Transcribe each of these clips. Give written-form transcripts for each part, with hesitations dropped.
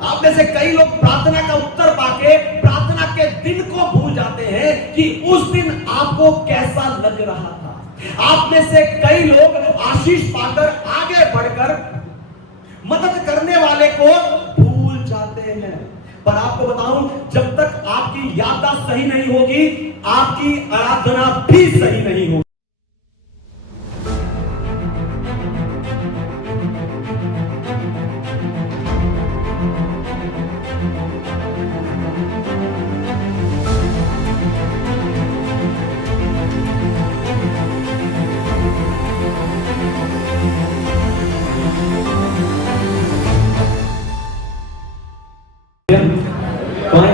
आप में से कई लोग प्रार्थना का उत्तर पाके प्रार्थना के दिन को भूल जाते हैं कि उस दिन आपको कैसा लग रहा था। आप में से कई लोग आशीष पाकर आगे बढ़कर मदद करने वाले को भूल जाते हैं। पर आपको बताऊं, जब तक आपकी याददाश्त सही नहीं होगी, आपकी आराधना भी सही नहीं होगी।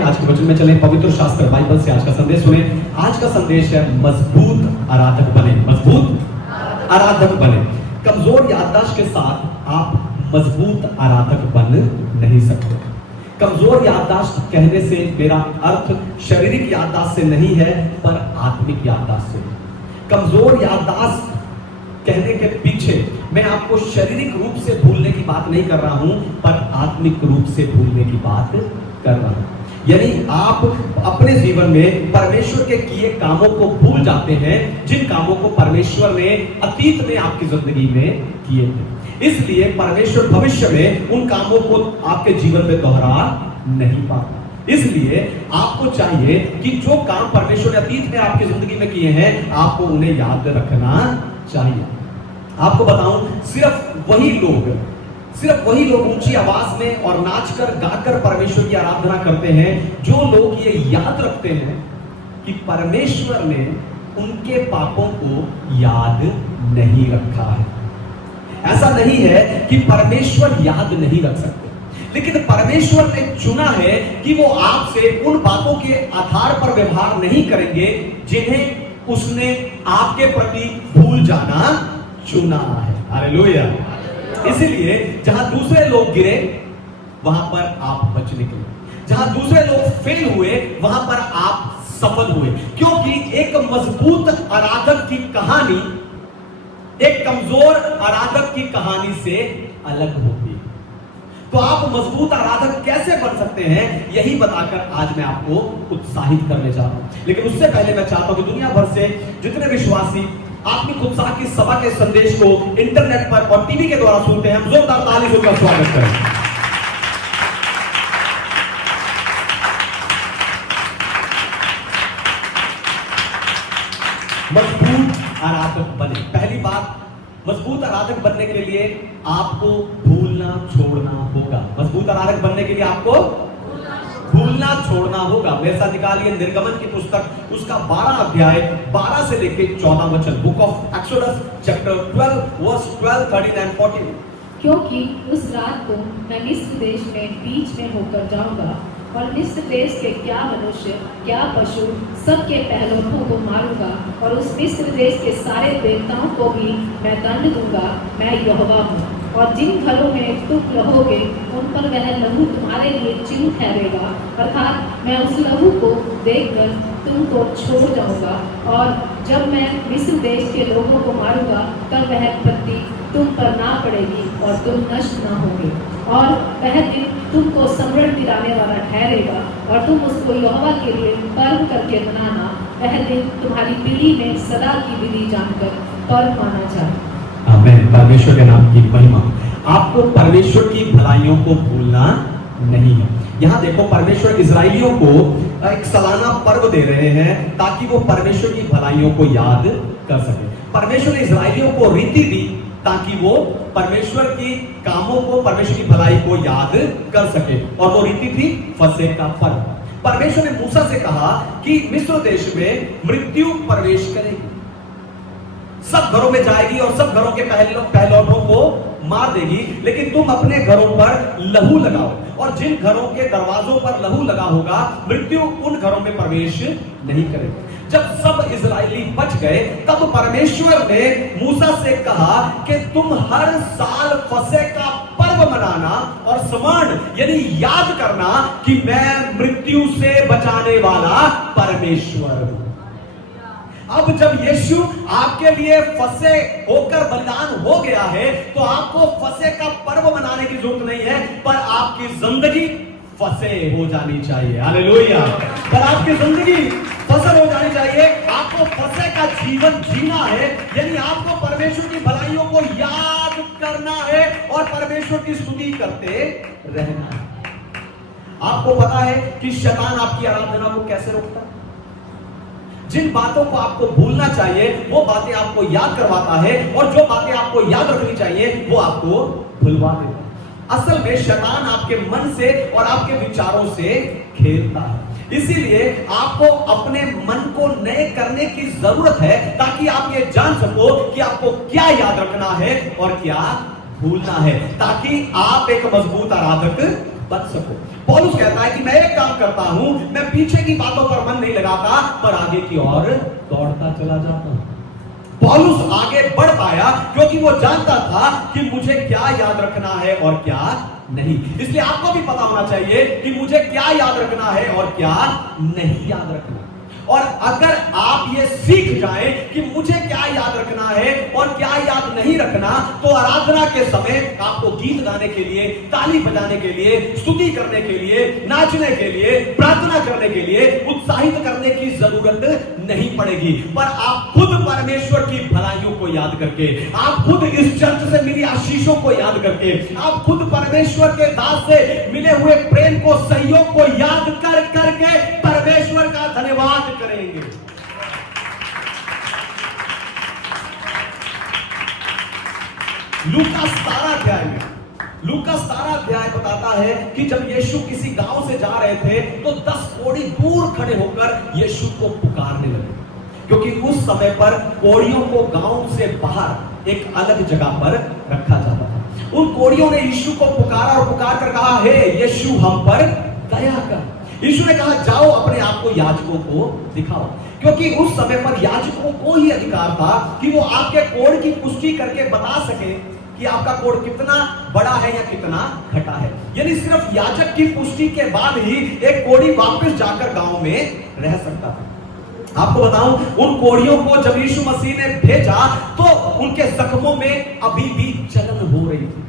आज के वचन में चले, पवित्र शास्त्र बाइबल से आज का संदेश सुने। आज का संदेश है मजबूत आराधक बने। मजबूत आराधक बने। कमजोर याददाश्त के साथ आप मजबूत आराधक बन नहीं सकते। कमजोर याददाश्त कहने से मेरा अर्थ शारीरिक याददाश्त से नहीं है, पर आत्मिक याददाश्त से। कमजोर याददाश्त कहने के पीछे मैं आपको शारीरिक रूप से भूलने की बात नहीं कर रहा हूं, पर आत्मिक रूप से भूलने की बात कर रहा हूं। यानी आप अपने जीवन में परमेश्वर के किए कामों को भूल जाते हैं, जिन कामों को परमेश्वर ने अतीत में आपकी जिंदगी में किए थे। इसलिए परमेश्वर भविष्य में उन कामों को आपके जीवन में दोहरा नहीं पाता। इसलिए आपको चाहिए कि जो काम परमेश्वर ने अतीत में आपकी जिंदगी में किए हैं, आपको उन्हें याद रखना चाहिए। आपको बताऊं, सिर्फ वही लोग ऊंची आवाज में और नाचकर गाकर परमेश्वर की आराधना करते हैं, जो लोग ये याद रखते हैं कि परमेश्वर ने उनके पापों को याद नहीं रखा है। ऐसा नहीं है कि परमेश्वर याद नहीं रख सकते, लेकिन परमेश्वर ने चुना है कि वो आपसे उन बातों के आधार पर व्यवहार नहीं करेंगे जिन्हें उसने आपके प्रति भूल जाना चुना है। हालेलुया। इसलिए जहां दूसरे लोग गिरे, वहां पर आप बच निकले। जहां दूसरे लोग फेल हुए, वहां पर आप सफल हुए। क्योंकि एक मजबूत आराधक की कहानी एक कमजोर आराधक की कहानी से अलग होती है। तो आप मजबूत आराधक कैसे बन सकते हैं, यही बताकर आज मैं आपको उत्साहित करने जा रहा हूं। लेकिन उससे पहले मैं चाहता हूं कि दुनिया भर से जितने विश्वासी आत्मिक उत्साह की सभा के संदेश को इंटरनेट पर और टीवी के द्वारा सुनते हैं, हम जोरदार ताली से उनका स्वागत करें। मजबूत आराधक बने। पहली बात, मजबूत आराधक बनने के लिए आपको भूलना छोड़ना होगा। मजबूत आराधक बनने के लिए आपको भूलना छोड़ना होगा। मेरे साथ निकालिए निर्गमन की पुस्तक, उसका 12 अध्याय 12 से लेकर 14 वचन। Book of Exodus chapter 12 verse 12, 13 and 14। क्योंकि उस रात को मैं मिस्र देश में बीच में होकर जाऊंगा और मिस्र देश के क्या मनुष्य क्या पशु सबके पहलौठों को मारूंगा और उस मिस्र देश के सारे देवताओं को भी मैं दंड दूंगा। मैं यहोवा हूँ। और जिन घरों में तुम रहोगे उन पर वह लहू तुम्हारे लिए चिन्ह ठहरेगा, अर्थात मैं उस लहू को देखकर तुमको छोड़ जाऊंगा। और जब मैं मिस्र देश के लोगों को मारूंगा, तब वह विपत्ति तुम पर ना पड़ेगी और तुम नष्ट ना होगे। और वह दिन तुमको समरण दिलाने वाला ठहरेगा और तुम उसको यहोवा के लिए पर्व करके मनाना। वह दिन तुम्हारी पीढ़ी में सदा की विधि जानकर पर्व माना जाए। आमीन। परमेश्वर के नाम की महिमा। आपको परमेश्वर की भलाइयों को भूलना नहीं है। यहाँ देखो, परमेश्वर इजराइलियों को एक सालाना पर्व दे रहे हैं ताकि वो परमेश्वर की भलाइयों को याद कर सके। परमेश्वर ने इजराइलियों को रीति दी ताकि वो परमेश्वर की कामों को, परमेश्वर की भलाई को याद कर सके, और वो रीति थी फसह का पर्व। परमेश्वर ने मूसा से कहा कि मिस्र देश में मृत्यु प्रवेश करेगी, सब घरों में जाएगी और सब घरों के पहलौठों को मार देगी, लेकिन तुम अपने घरों पर लहू लगाओ, और जिन घरों के दरवाजों पर लहू लगा होगा, मृत्यु उन घरों में प्रवेश नहीं करेगी। जब सब इजरायली बच गए, तब परमेश्वर ने मूसा से कहा कि तुम हर साल फसह का पर्व मनाना और स्मरण यानी याद करना कि मैं मृत्यु से बचाने वाला परमेश्वर हूं। अब जब यीशु आपके लिए फंसे होकर बलिदान हो गया है, तो आपको फंसे का पर्व मनाने की जरूरत नहीं है, पर आपकी जिंदगी फंसे हो जानी चाहिए। हालेलुया। पर आपकी जिंदगी फसल हो जानी चाहिए। आपको फंसे का जीवन जीना है, यानी आपको परमेश्वर की भलाइयों को याद करना है और परमेश्वर की स्तुति करते रहना है। आपको पता है कि शैतान आपकी आराधना को कैसे रोकता है? जिन बातों को आपको भूलना चाहिए वो बातें आपको याद करवाता है, और जो बातें आपको याद रखनी चाहिए वो आपको भुलवा देता है। असल में शैतान आपके मन से और आपके विचारों से खेलता है। इसीलिए आपको अपने मन को नए करने की जरूरत है, ताकि आप ये जान सको कि आपको क्या याद रखना है और क्या भूलना है, ताकि आप एक मजबूत आराधक बन सको। पौलुस कहता है कि मैं एक काम करता हूं, मैं पीछे की बातों पर मन नहीं लगाता, पर आगे की ओर दौड़ता चला जाता हूं। पौलुस आगे बढ़ पाया क्योंकि वो जानता था कि मुझे क्या याद रखना है और क्या नहीं। इसलिए आपको भी पता होना चाहिए कि मुझे क्या याद रखना है और क्या नहीं याद रखना। और अगर आप ये सीख जाएं कि मुझे क्या याद रखना है और क्या याद नहीं रखना, तो आराधना के समय आपको गीत गाने के लिए, ताली बजाने के लिए, स्तुति करने के लिए, नाचने के लिए, प्रार्थना करने के लिए उत्साहित करने की जरूरत नहीं पड़ेगी। पर आप खुद परमेश्वर की भलाइयों को याद करके, आप खुद इस चर्च से मिली आशीषों को याद करके, आप खुद परमेश्वर के दास से मिले हुए प्रेम को, सहयोग को याद कर करके परमेश्वर का धन्यवाद करेंगे। लूका 17 अध्याय में, लूका 17 अध्याय बताता है कि जब यीशु किसी गांव से जा रहे थे, तो 10 कोढ़ी दूर खड़े होकर यीशु को पुकारने लगे, क्योंकि उस समय पर कोढ़ियों को गांव से बाहर एक अलग जगह पर रखा जाता था। उन कोढ़ियों ने यीशु को पुकारा और पुकार कर कहा, हे यीशु हम पर दया कर। यीशु ने कहा, जाओ अपने आप को याजकों को दिखाओ, क्योंकि उस समय पर याजकों को ही अधिकार था कि वो आपके कोढ़ की पुष्टि करके बता सके कि आपका कोढ़ कितना बड़ा है या कितना घटा है। यानी सिर्फ याजक की पुष्टि के बाद ही एक कोढ़ी वापस जाकर गांव में रह सकता था। आपको बताऊं, उन कोढ़ियों को जब यीशु मसीह ने भेजा, तो उनके जख्मों में अभी भी जलन हो रही थी,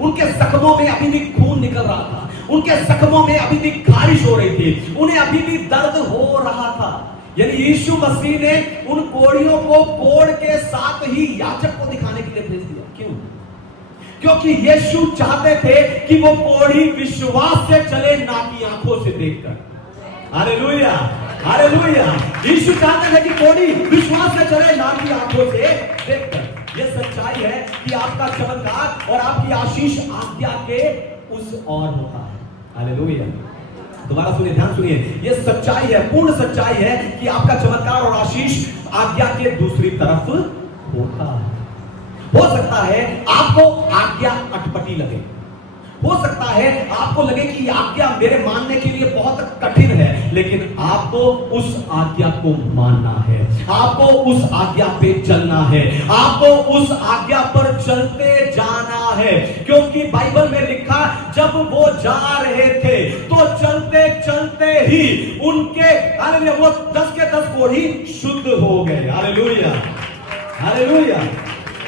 उनके जख्मों में अभी भी खून निकल रहा था, उनके जख्मों में अभी भी खारिश हो रही थी, उन्हें अभी भी दर्द हो रहा था। यानी यीशु मसीह ने उन कोढ़ियों को कोढ़ के साथ ही याजक को दिखाने के लिए भेज दिया। क्यों? क्योंकि यीशु चाहते थे कि वो कोढ़ी विश्वास से चले, ना कि आंखों से देखकर। Hallelujah, hallelujah. यीशु चाहते थे कि कोढ़ी विश्वास से चले, ना कि आंखों से देखकर। यह सच्चाई है कि आपका चमत्कार और आपकी आशीष आज्ञा के उस और होता है। हालेलुया। दोबारा सुनिए, ध्यान सुनिए, यह सच्चाई है, पूर्ण सच्चाई है कि आपका चमत्कार और आशीष आज्ञा के दूसरी तरफ होता है। हो सकता है आपको आज्ञा अटपटी लगे, हो सकता है आपको लगे कि आज्ञा मेरे मानने के लिए बहुत कठिन है, लेकिन आपको उस आज्ञा को मानना है, आपको उस आज्ञा पे चलना है, आपको उस आज्ञा पर चलते जाना है। क्योंकि बाइबल में लिखा, जब वो जा रहे थे तो चलते चलते ही उनके वो 10 के 10 कोढ़ी शुद्ध हो गए। Hallelujah, hallelujah.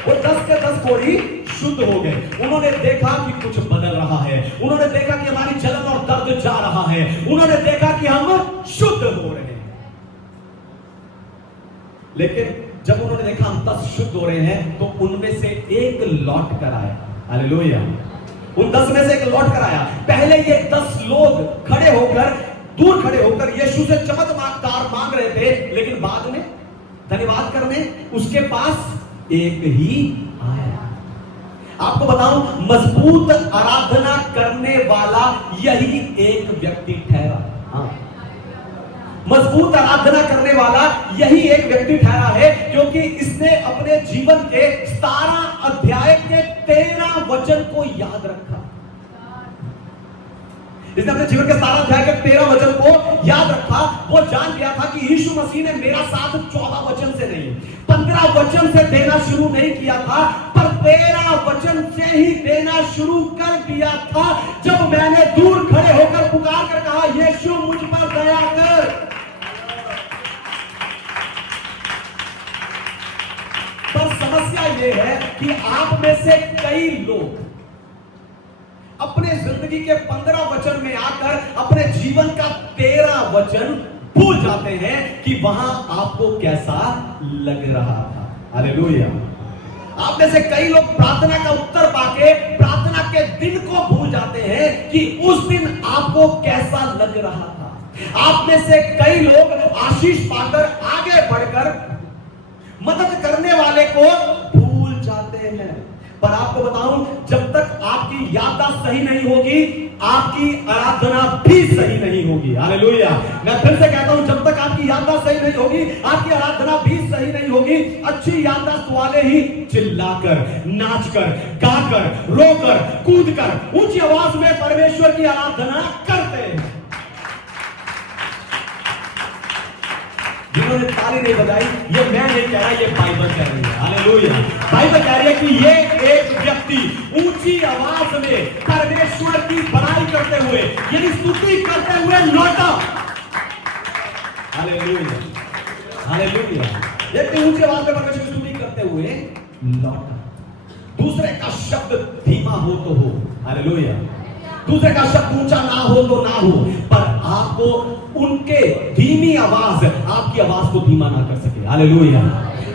वो 10 के 10 कोढ़ी शुद्ध हो गए। उन्होंने देखा कि कुछ बदल रहा है, उन्होंने देखा कि हमारी जलन और दर्द जा रहा है, उन्होंने देखा कि हम शुद्ध हो रहे हैं। लेकिन जब उन्होंने देखा हम 10 शुद्ध हो रहे हैं, तो उनमें से एक लौट कर आया। हालेलुया। उन 10 में से एक लौट कर आया। पहले ये 10 लोग खड़े होकर, दूर खड़े होकर यीशु से चमत्कार मांग रहे थे, लेकिन बाद में धन्यवाद करने उसके पास एक ही आया। आपको बताऊं, मजबूत आराधना करने वाला यही एक व्यक्ति ठहरा। हाँ, मजबूत आराधना करने वाला यही एक व्यक्ति ठहरा है, क्योंकि इसने अपने जीवन के 17 अध्याय के 13 वचन को याद रखा। इसने अपने जीवन के 17 अध्याय के 13 वचन को याद रखा। वो जान गया था कि यीशु मसीह ने मेरा साथ 14 वचन से नहीं, 15 वचन से देना शुरू नहीं किया था, पर 13 वचन से ही देना शुरू कर दिया था। जब मैंने दूर खड़े होकर पुकार कर कहा, यीशु मुझ पर दया कर। यह है कि आप में से कई लोग अपने जिंदगी के 15 वचन में आकर अपने जीवन का 13 वचन भूल जाते हैं कि वहां आपको कैसा लग रहा था। हालेलुया। आप में से कई लोग प्रार्थना का उत्तर पाके प्रार्थना के दिन को भूल जाते हैं कि उस दिन आपको कैसा लग रहा था। आप में से कई लोग आशीष पाकर आगे बढ़कर मदद करने वाले को भूल जाते हैं। पर आपको बताऊं, जब तक आपकी याददाश्त सही नहीं होगी, आपकी आराधना भी सही नहीं होगी। हालेलुया। मैं फिर से कहता हूं, जब तक आपकी याददाश्त सही नहीं होगी, आपकी आराधना भी सही नहीं होगी। अच्छी याददाश्त वाले ही चिल्लाकर, नाचकर, गाकर, रोकर, कूदकर, ऊंची आवाज में परमेश्वर की आराधना करते हैं। जिन्होंने ताली नहीं बजाई, ये मैं नहीं कह रहा, ये बाइबल कह रही है। हालेलुया। बाइबल कह रही है कि ये एक व्यक्ति ऊंची आवाज में परमेश्वर की बड़ाई करते हुए, यानी स्तुति करते हुए लौटा। हालेलुया। हालेलुया। व्यक्ति ऊंची आवाज में परमेश्वर की स्तुति करते हुए लौटा। दूसरे का शब्द धीमा हो तो हो। हालेलुया। दूसरे का शब्द ऊंचा ना हो तो ना हो, पर आपको उनके धीमी आवाज आपकी आवाज को धीमा ना कर सके। हालेलुया।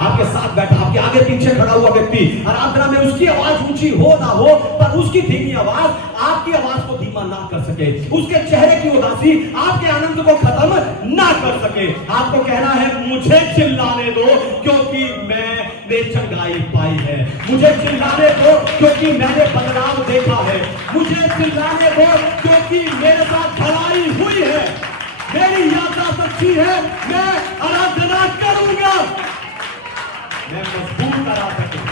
आपके साथ बैठा, आपके आगे पीछे खड़ा हुआ व्यक्ति आराधना में उसकी आवाज ऊंची हो ना हो, पर उसकी धीमी आवाज आपकी आवाज को धीमा ना कर सके। उसके चेहरे की उदासी आपके आनंद को खत्म ना कर सके। आपको कहना है, मुझे चिल्लाने दो क्योंकि मैंने चंगाई पाई है। मुझे चिल्लाने दो क्योंकि मैंने बदलाव देखा है। मुझे चिल्लाने दो क्योंकि मेरे साथ भलाई हुई है। मेरी यात्रा सच्ची है। मैं आराधना करूंगा। मैं मजबूत आराधक हूं।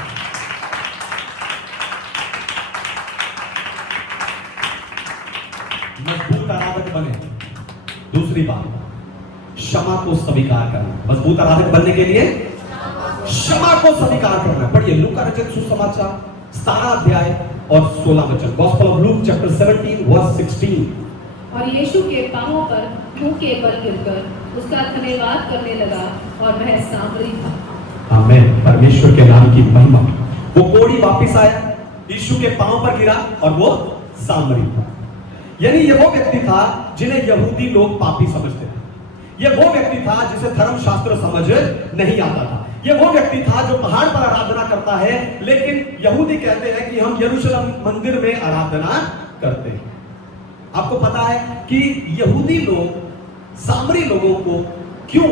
मजबूत आराधक बने। दूसरी बात, क्षमा को स्वीकार करना। मजबूत आराधक बनने के लिए क्षमा को स्वीकार करना। पढ़िए लूका रचित सुसमाचार 17 अध्याय और 16 वचन। Gospel of Luke chapter 17 verse 16। और यीशु के पांवों पर मुंह के बल गिरकर उसका धन्यवाद करने लगा और वह सामरी था। आमीन। परमेश्वर के नाम की महिमा। वो कोढ़ी वापस आया, यीशु के पांव पर गिरा और वो सामरी था। यानी ये वो व्यक्ति था जिन्हें यहूदी लोग पापी समझते थे। ये वो व्यक्ति था जिसे धर्मशास्त्र समझ नहीं आता था। ये वो व्यक्ति था जो पहाड़ पर आराधना करता है, लेकिन यहूदी कहते हैं कि हम यरूशलेम मंदिर में आराधना करते हैं। आपको पता है कि यहूदी लोग सामरी लोगों को क्यों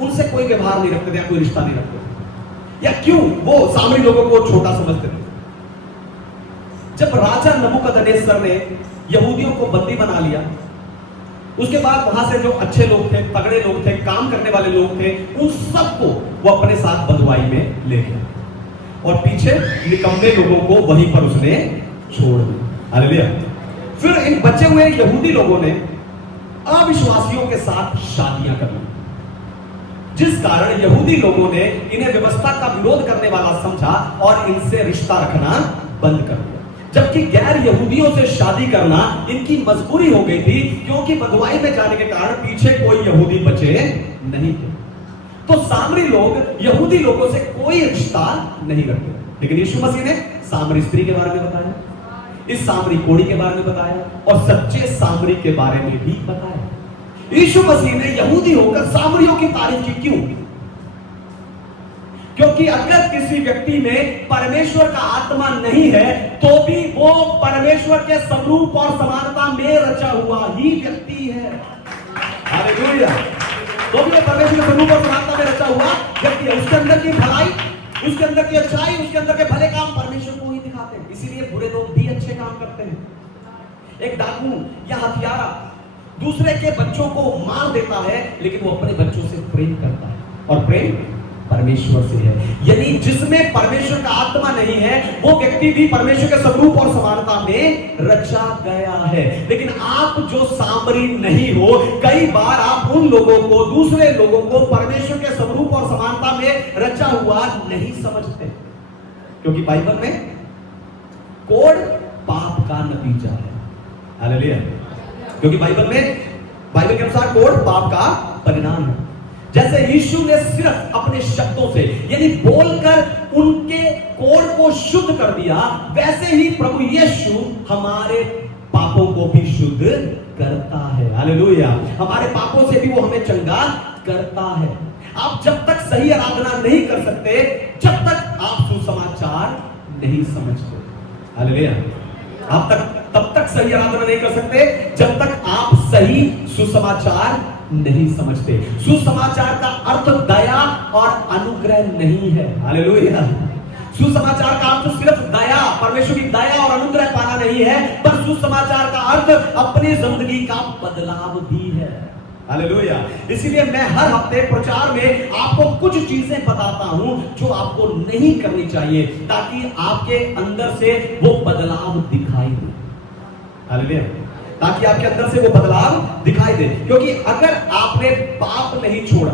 उनसे कोई व्यवहार नहीं रखते थे, या कोई रिश्ता नहीं रखते थे, या क्यों वो सामरी लोगों को छोटा समझते थे? जब राजा नबूकदनेस्सर ने यहूदियों को बंदी बना लिया, उसके बाद वहां से जो अच्छे लोग थे, तगड़े लोग थे, काम करने वाले लोग थे, उन सबको वो अपने साथ बंधुआई में ले गया और पीछे निकम्मे लोगों को वहीं पर उसने छोड़ दिया। हालेलुया। फिर इन बचे हुए यहूदी लोगों ने अविश्वासियों के साथ शादियां कर ली, जिस कारण यहूदी लोगों ने इन्हें व्यवस्था का विरोध करने वाला समझा और इनसे रिश्ता रखना बंद कर दिया। जबकि गैर यहूदियों से शादी करना इनकी मजबूरी हो गई थी, क्योंकि बंधुआई में जाने के कारण पीछे कोई यहूदी बचे नहीं थे। तो सामरी लोग यहूदी लोगों से कोई रिश्ता नहीं रखते। लेकिन यीशु मसीह ने सामरी स्त्री के बारे में बताया, इस सामरी कोढ़ी के बारे में बताया और सच्चे सामरी के बारे में भी बताया। यीशु मसीह ने यहूदी होकर सामरियों की तारीफ की। क्यों? क्योंकि अगर किसी व्यक्ति में परमेश्वर का आत्मा नहीं है, तो भी वो परमेश्वर के स्वरूप और समानता में रचा हुआ ही व्यक्ति है। हालेलुया। तो भी परमेश्वर के स्वरूप और समानता में रचा हुआ व्यक्ति है। उसके अंदर की भलाई, उसके अंदर की अच्छाई, उसके अंदर के भले काम परमेश्वर को ही दिखाते हैं। इसीलिए बुरे लोग भी अच्छे काम करते हैं। एक डाकू या हथियारा दूसरे के बच्चों को मार देता है, लेकिन वो अपने बच्चों से प्रेम करता है, और प्रेम परमेश्वर से है। यानी जिसमें परमेश्वर का आत्मा नहीं है, वो व्यक्ति भी परमेश्वर के स्वरूप और समानता में रचा गया है। लेकिन आप जो सामरी नहीं हो, कई बार आप उन लोगों को, दूसरे लोगों को परमेश्वर के स्वरूप और समानता में रचा हुआ नहीं समझते, क्योंकि बाइबल में कोढ़ पाप का नतीजा है। हालेलुया। क्योंकि बाइबल के अनुसार कोढ़ पाप का परिणाम है। जैसे यीशु ने सिर्फ अपने शब्दों से यानी बोलकर उनके कोड़ को शुद्ध कर दिया, वैसे ही प्रभु यीशु हमारे पापों को भी शुद्ध करता है। हालेलुया। हमारे पापों से भी वो हमें चंगा करता है। आप जब तक सही आराधना नहीं कर सकते, जब तक आप सुसमाचार नहीं समझते। हालेलुया। आप तब तक सही आराधना नहीं कर सकते जब तक आप सही सुसमाचार नहीं समझते। सुसमाचार का अर्थ दया और अनुग्रह नहीं है। हालेलुया। सुसमाचार का अर्थ सिर्फ दया, परमेश्वर की दया और अनुग्रह पाना नहीं है, पर सुसमाचार का अर्थ अपनी जिंदगी का बदलाव भी है। हालेलुया। इसीलिए मैं हर हफ्ते प्रचार में आपको कुछ चीजें बताता हूं जो आपको नहीं करनी चाहिए, ताकि आपके अंदर से वो बदलाव दिखाई दे। हालेलुया। ताकि आपके अंदर से वो बदलाव दिखाई दे। क्योंकि अगर आपने पाप नहीं छोड़ा,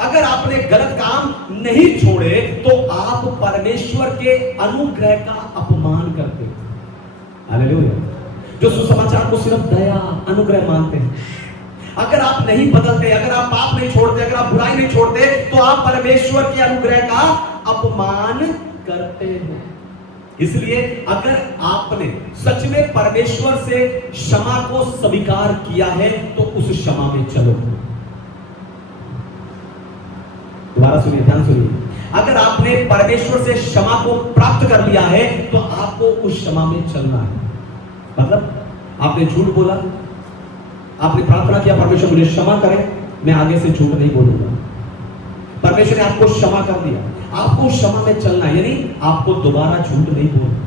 अगर आपने गलत काम नहीं छोड़े, तो आप परमेश्वर के अनुग्रह का अपमान करते। हालेलुया। जो सुसमाचार को सिर्फ दया, अनुग्रह मानते हैं, अगर आप नहीं बदलते, अगर आप पाप नहीं छोड़ते, अगर आप बुराई नहीं छोड़ते, तो आप परमेश्वर के अनुग्रह का अपमान करते हो। इसलिए अगर आपने सच में परमेश्वर से क्षमा को स्वीकार किया है, तो उस क्षमा में चलो। दोबारा सुनिए, ध्यान सुनिए। अगर आपने परमेश्वर से क्षमा को प्राप्त कर लिया है, तो आपको उस क्षमा में चलना है। मतलब आपने झूठ बोला, आपने प्रार्थना किया परमेश्वर मुझे क्षमा करें, मैं आगे से झूठ नहीं बोलूंगा। परमेश्वर ने आपको क्षमा कर दिया, आपको क्षमा में चलना है, यानी आपको दोबारा झूठ नहीं बोलना।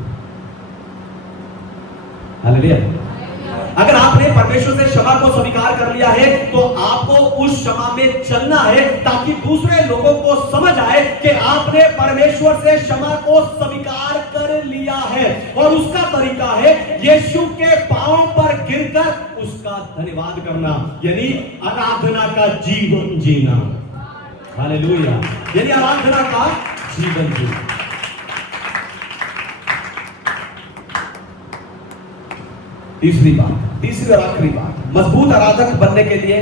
हालेलुया। अगर आपने परमेश्वर से क्षमा को स्वीकार कर लिया है, तो आपको उस क्षमा में चलना है, ताकि दूसरे लोगों को समझ आए कि आपने परमेश्वर से क्षमा को स्वीकार कर लिया है। और उसका तरीका है यीशु के पांव पर गिरकर उसका धन्यवाद करना, यानी आराधना का जीवन जीना। हालेलुया। यानी आराधना का जीवन जीना। तीसरी और आखिरी बात, मजबूत आराधक बनने के लिए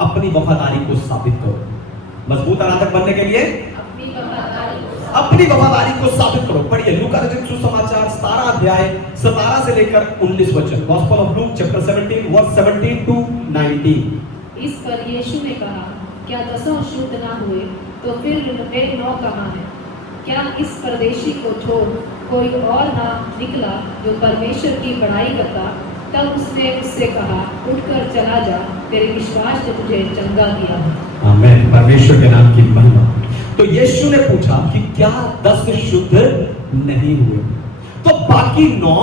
अपनी वफादारी को साबित करो। मजबूत आराधक बनने के लिए अपनी वफादारी को साबित करो। पढ़िए लूका रचित सुसमाचार 17 अध्याय 17 से लेकर 19 वचन। Gospel of Luke chapter 17 verse 17 to 19। इस पर यीशु ने कहा, क्या 10 शुद्ध ना हुए तो फिर वे 9 कहाँ हैं? क्या इस परदेशी को छोड़ कोई और ना निकला जो परमेश्वर की बड़ाई करता? तब उसने उससे कहा, उठकर चला जा, तेरे विश्वास ने तुझे चंगा किया। आमीन। परमेश्वर के नाम की महिमा। तो यीशु ने पूछा कि क्या 10 शुद्ध नहीं हुए, तो बाकी 9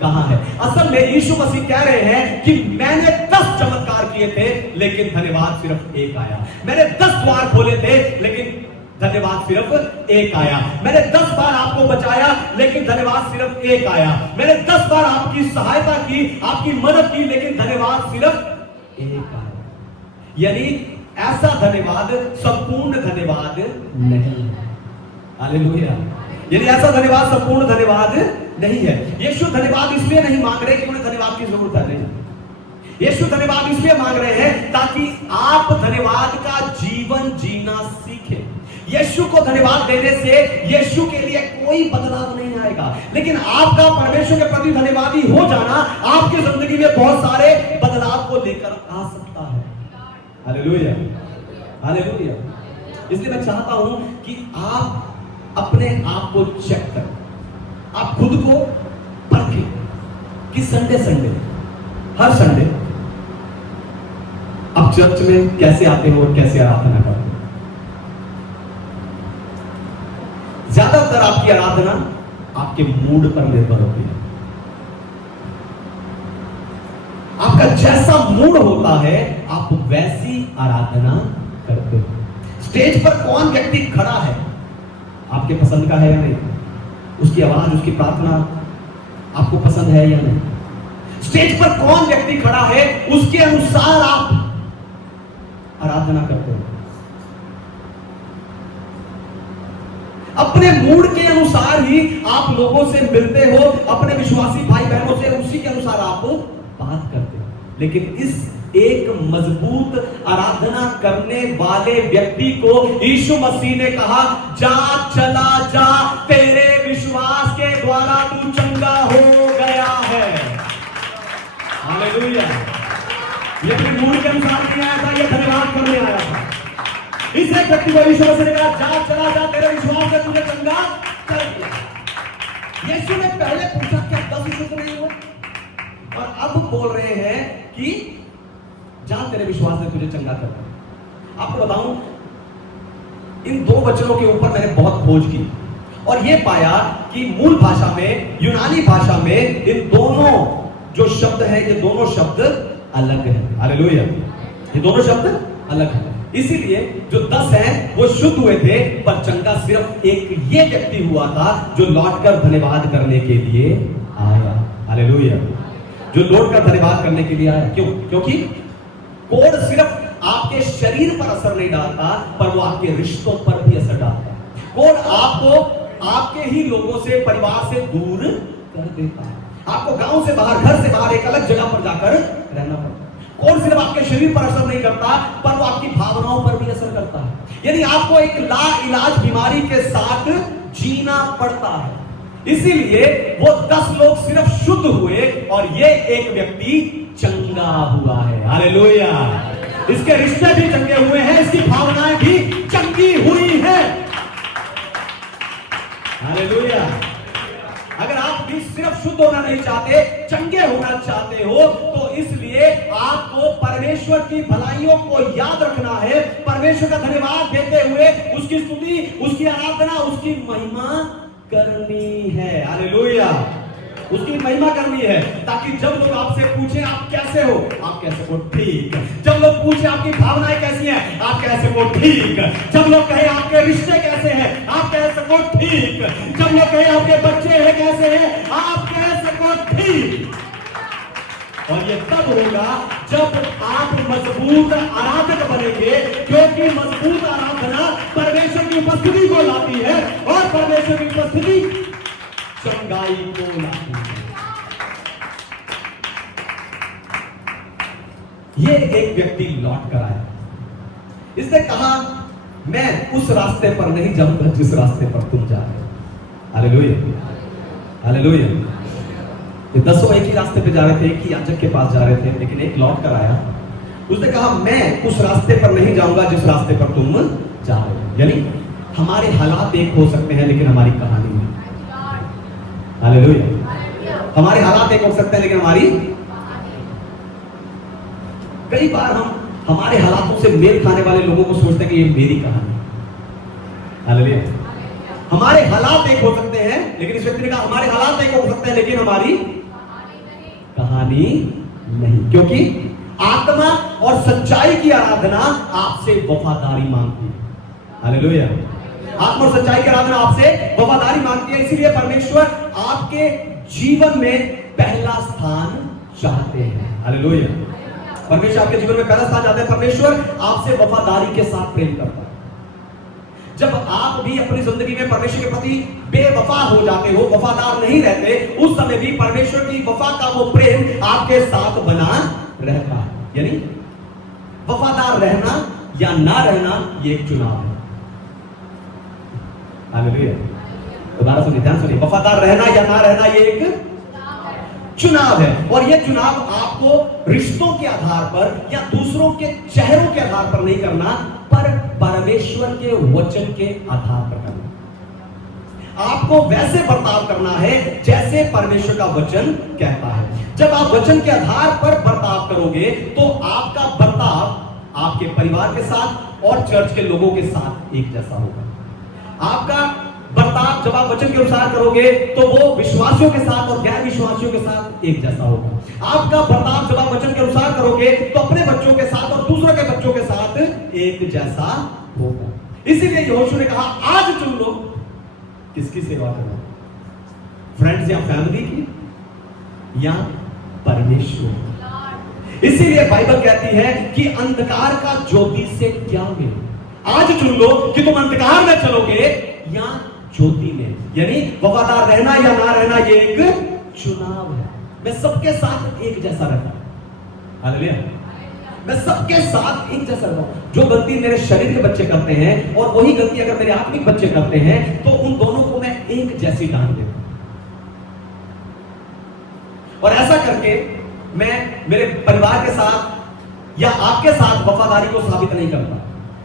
कहां है? असल में यीशु मसीह कह रहे हैं कि मैंने 10 चमत्कार किए थे, लेकिन धन्यवाद सिर्फ एक आया। मैंने 10 द्वार खोले थे, लेकिन धन्यवाद सिर्फ एक आया। मैंने 10 बार आपको बचाया, लेकिन धन्यवाद सिर्फ एक आया। मैंने 10 बार आपकी सहायता की, आपकी मदद की, लेकिन धन्यवाद सिर्फ एक आया। यानी ऐसा धन्यवाद संपूर्ण धन्यवाद नहीं। हालेलुया। यानी ऐसा धन्यवाद संपूर्ण धन्यवाद नहीं है। यीशु धन्यवाद इसलिए नहीं मांग रहे कि उन्हें धन्यवाद की जरूरत है, नहीं। यीशु धन्यवाद इसलिए मांग रहे हैं ताकि आप धन्यवाद का जीवन जीना सीखें। यीशु को धन्यवाद देने से यीशु के लिए कोई बदलाव नहीं आएगा, लेकिन आपका परमेश्वर के प्रति धन्यवादी हो जाना आपकी जिंदगी में बहुत सारे बदलाव को लेकर आ सकता है। हालेलुया। हालेलुया। इसलिए मैं चाहता हूं कि आप अपने आप को चेक करें, आप खुद को परखें कि संडे हर संडे आप चर्च में कैसे आते हो और कैसे आराधना करते हो। ज्यादातर आपकी आराधना आपके मूड पर निर्भर होती है। आपका जैसा मूड होता है आप वैसी आराधना करते हो। स्टेज पर कौन व्यक्ति खड़ा है आपके पसंद का है या नहीं, उसकी आवाज, उसकी प्रार्थना आपको पसंद है या नहीं। स्टेज पर कौन व्यक्ति खड़ा है उसके अनुसार आप आराधना करते हो। अपने मूड के अनुसार ही आप लोगों से मिलते हो, अपने विश्वासी भाई बहनों से उसी के अनुसार आप बात करते हो। लेकिन इस एक मजबूत आराधना करने वाले व्यक्ति को यीशु मसीह ने कहा, जा चला जा, तेरे विश्वास के द्वारा तू चंगा हो गया है। हालेलुया। ये अपनी मूड के अनुसार नहीं आया था, ये धन्यवाद करने आया था। इस एक व्यक्ति को यीशु मसीह ने कहा, जा चला जा, तेरे विश्वास से तुझे चंगा कर दिया। यीशु ने पहले पूछा, क्या 10 विश्वास नहीं हुआ? और अब बोल रहे हैं कि जा, तेरे विश्वास ने तुझे चंगा कर दिया। आपको बताऊं, इन 2 वचनों के ऊपर मैंने बहुत खोज की और यह पाया कि मूल भाषा में, यूनानी भाषा में, इन दोनों जो शब्द हैं, ये दोनों शब्द अलग हैं। हालेलुया। ये दोनों शब्द अलग हैं। इसीलिए जो 10 हैं वो शुद्ध हुए थे, पर चंगा सिर्फ एक ये व्यक्ति हुआ था जो लौटकर धन्यवाद करने के लिए आया। हालेलुया। जो लौटकर धन्यवाद करने के लिए आया। क्यों? क्योंकि कोड सिर्फ आपके शरीर पर असर नहीं डालता, पर वो आपके रिश्तों पर भी असर डालता है। कोड आपको आपके ही लोगों से, परिवार से दूर कर देता है। आपको गांव से बाहर, घर से बाहर एक अलग जगह पर जाकर रहना पड़ता है। कोड सिर्फ आपके शरीर पर असर नहीं करता, पर वो आपकी भावनाओं पर भी असर करता है। यानी आपको एक ला इलाज बीमारी के साथ जीना पड़ता है। इसीलिए वो 10 लोग सिर्फ शुद्ध हुए और ये एक व्यक्ति चंगा हुआ है। हालेलुया। इसके रिश्ते भी चंगे हुए हैं, इसकी भावनाएं भी चंगी हुई हैं। हालेलुया। अगर आप भी सिर्फ शुद्ध होना नहीं चाहते, चंगे होना चाहते हो, तो इसलिए आपको परमेश्वर की भलाइयों को याद रखना है, परमेश्वर का धन्यवाद देते हुए उसकी स्तुति, उसकी आराधना, उसकी महिमा करनी है। हालेलुया। उसकी महिमा करनी है, ताकि जब लोग आपसे पूछें आप कैसे हो, आप कैसे हो ठीक। जब लोग पूछें आपकी भावनाएं कैसी हैं, आप कैसे हो ठीक। जब लोग कहें आपके रिश्ते कैसे हैं, आप कैसे हो ठीक। जब लोग कहें आपके बच्चे हैं कैसे हैं, आप कैसे हो ठीक। और ये तब होगा जब आप मजबूत आराधक बनेंगे, क्योंकि मजबूत आराधना परमेश्वर की उपस्थिति को लाती है और परमेश्वर की उपस्थिति चंगाई को लाती है। ये एक व्यक्ति लौट कर आया। इसने कहा, मैं उस रास्ते पर नहीं जाऊंगा जिस रास्ते पर तुम जा रहे हो। हालेलुया। हालेलुया। ये 10 एक ही रास्ते पे जा रहे थे, एक ही याजक के पास जा रहे थे, लेकिन एक लौट कर आया। उसने कहा, मैं उस रास्ते पर नहीं जाऊंगा जिस रास्ते पर तुम जा रहे हो। यानी हमारे हालात एक हो सकते हैं, लेकिन हमारी कहानी नहीं। हालेलुया। हमारे हालात एक हो सकते हैं, लेकिन हमारी, कई बार हम हमारे हालातों से मेल खाने वाले लोगों को सोचते हैं कि ये मेरी कहानी। हालेलुया। हमारे हालात एक हो सकते हैं, लेकिन इस व्यक्ति ने कहा हमारे हालात एक हो सकते हैं, लेकिन हमारी कहानी नहीं। क्योंकि आत्मा और सच्चाई की आराधना आपसे वफादारी मांगती है। हालेलुया। आत्मा और सच्चाई की आराधना आपसे वफादारी मांगती है। इसीलिए परमेश्वर आपके जीवन में पहला स्थान चाहते हैं। हालेलुया। परमेश्वर आपके जीवन में पहला स्थान चाहते हैं। परमेश्वर आपसे वफादारी के साथ प्रेम करता है। जब आप भी अपनी जिंदगी में परमेश्वर के प्रति बेवफा हो जाते हो, वफादार नहीं रहते, उस समय भी परमेश्वर की वफा का वो प्रेम आपके साथ बना रहता है। यानी वफादार रहना या ना रहना, ये एक चुनाव है। हालेलुया। दोबारा सुनिए, ध्यान सुनिए। वफादार रहना या ना रहना, ये एक चुनाव है। और ये चुनाव आपको रिश्तों के आधार पर या दूसरों के चेहरों के आधार पर नहीं करना, पर परमेश्वर के वचन के आधार पर करना। आपको वैसे बर्ताव करना है जैसे परमेश्वर का वचन कहता है। जब आप वचन के आधार पर बर्ताव करोगे, तो आपका बर्ताव आपके परिवार के साथ और चर्च के लोगों के साथ एक जैसा होगा। आपका बर्ताव जब आप वचन के अनुसार करोगे, तो वो विश्वासियों के साथ और गैर विश्वासियों के साथ एक जैसा होगा। आपका बर्ताव जब आप वचन के अनुसार करोगे, तो अपने बच्चों के साथ और दूसरों के बच्चों के साथ एक जैसा होगा। इसीलिए यहोशू ने कहा, आज चुन लो किसकी सेवा करना, फ्रेंड्स या फैमिली की या परमेश्वर। इसीलिए बाइबल कहती है कि अंधकार का ज्योति से क्या मिले। आज चुन लो कि तुम अंधकार में चलोगे या ज्योति में। यानी वफादार रहना या ना रहना, ये एक चुनाव है। मैं सबके साथ एक जैसा रहता हूं। हालेलुया। मैं सबके साथ एक जैसा रहूं। जो गलती मेरे शरीर के बच्चे करते हैं और वही गलती अगर मेरे आत्मिक बच्चे करते हैं तो उन दोनों को मैं एक जैसी डांट देता हूं। और ऐसा करके मैं मेरे परिवार के साथ या आपके साथ वफादारी को साबित नहीं करता,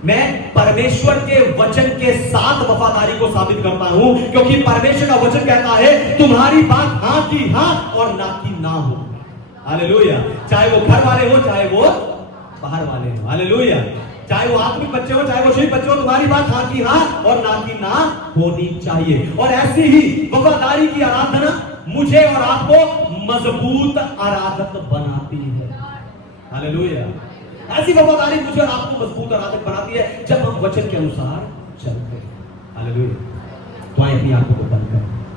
मैं परमेश्वर के वचन के साथ वफादारी को साबित करता हूं, क्योंकि परमेश्वर का वचन कहता है तुम्हारी बात हां की हां और ना की ना हो। हालेलुया। चाहे वो घर वाले हो, चाहे वो बाहर वाले हो। हालेलुया। चाहे वो आत्मिक बच्चे हो, चाहे वो शरीर बच्चे हो, तुम्हारी बात हां की हां और ना की ना होनी चाहिए। और ऐसी ही वफादारी की आराधना मुझे और आपको मजबूत आराधक बनाती है। हालेलुया। ऐसी वफादारी मुझे और आपको मजबूत आराधक बनाती है जब हम वचन के अनुसार चलते हैं। हालेलुया। तो आइए अपनी आंखों को बंद करें।